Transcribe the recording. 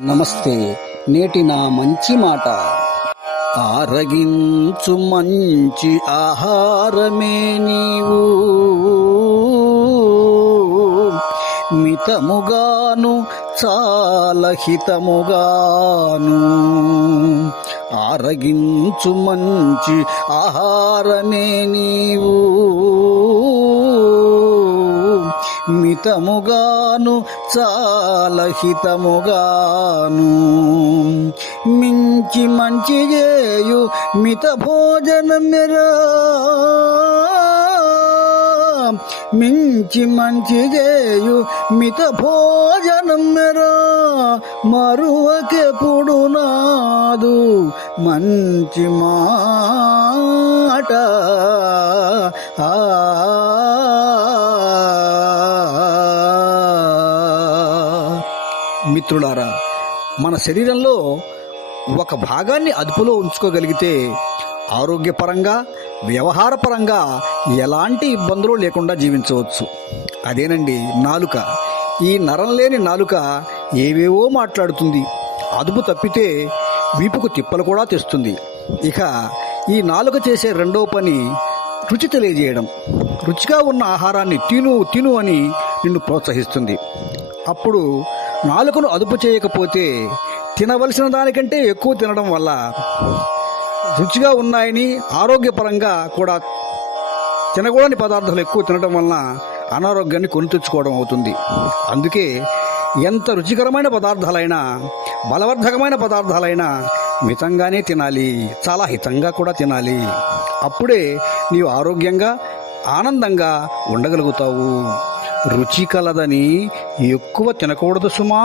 నమస్తే. నేటి నా మంచి మాట, ఆరగించు మంచి ఆహారమే నీవు, మితముగాను చాలా హితముగాను. ఆరగించు మంచి ఆహారమే నీవు, మితముగాను చాలా హితముగాను. మించి మంచి చేయు మిత భోజనమెరా, మించి మంచి చేయు మిత భోజనమెరా. మరువకెప్పుడు నాదు మంచి మాట. మిత్రులారా, మన శరీరంలో ఒక భాగాన్ని అదుపులో ఉంచుకోగలిగితే ఆరోగ్యపరంగా, వ్యవహారపరంగా ఎలాంటి ఇబ్బందులు లేకుండా జీవించవచ్చు. అదేనండి నాలుక. ఈ నరం లేని నాలుక ఏవేవో మాట్లాడుతుంది. అదుపు తప్పితే వీపుకు తిప్పలు కూడా తెస్తుంది. ఇక ఈ నాలుక చేసే రెండో పని రుచి తెలియజేయడం. రుచిగా ఉన్న ఆహారాన్ని తిను తిను అని నిన్ను ప్రోత్సహిస్తుంది. అప్పుడు నాలుకను అదుపు చేయకపోతే తినవలసిన దానికంటే ఎక్కువ తినడం వల్ల, రుచిగా ఉన్నాయని ఆరోగ్యపరంగా కూడా తినకూడని పదార్థాలు ఎక్కువ తినడం వలన అనారోగ్యాన్ని కొని తెచ్చుకోవడం అవుతుంది. అందుకే ఎంత రుచికరమైన పదార్థాలైనా, బలవర్ధకమైన పదార్థాలైనా మితంగానే తినాలి, చాలా హితంగా కూడా తినాలి. అప్పుడే నీవు ఆరోగ్యంగా, ఆనందంగా ఉండగలుగుతావు. రుచి కలదని ఎక్కువ తినకూడదు సుమా.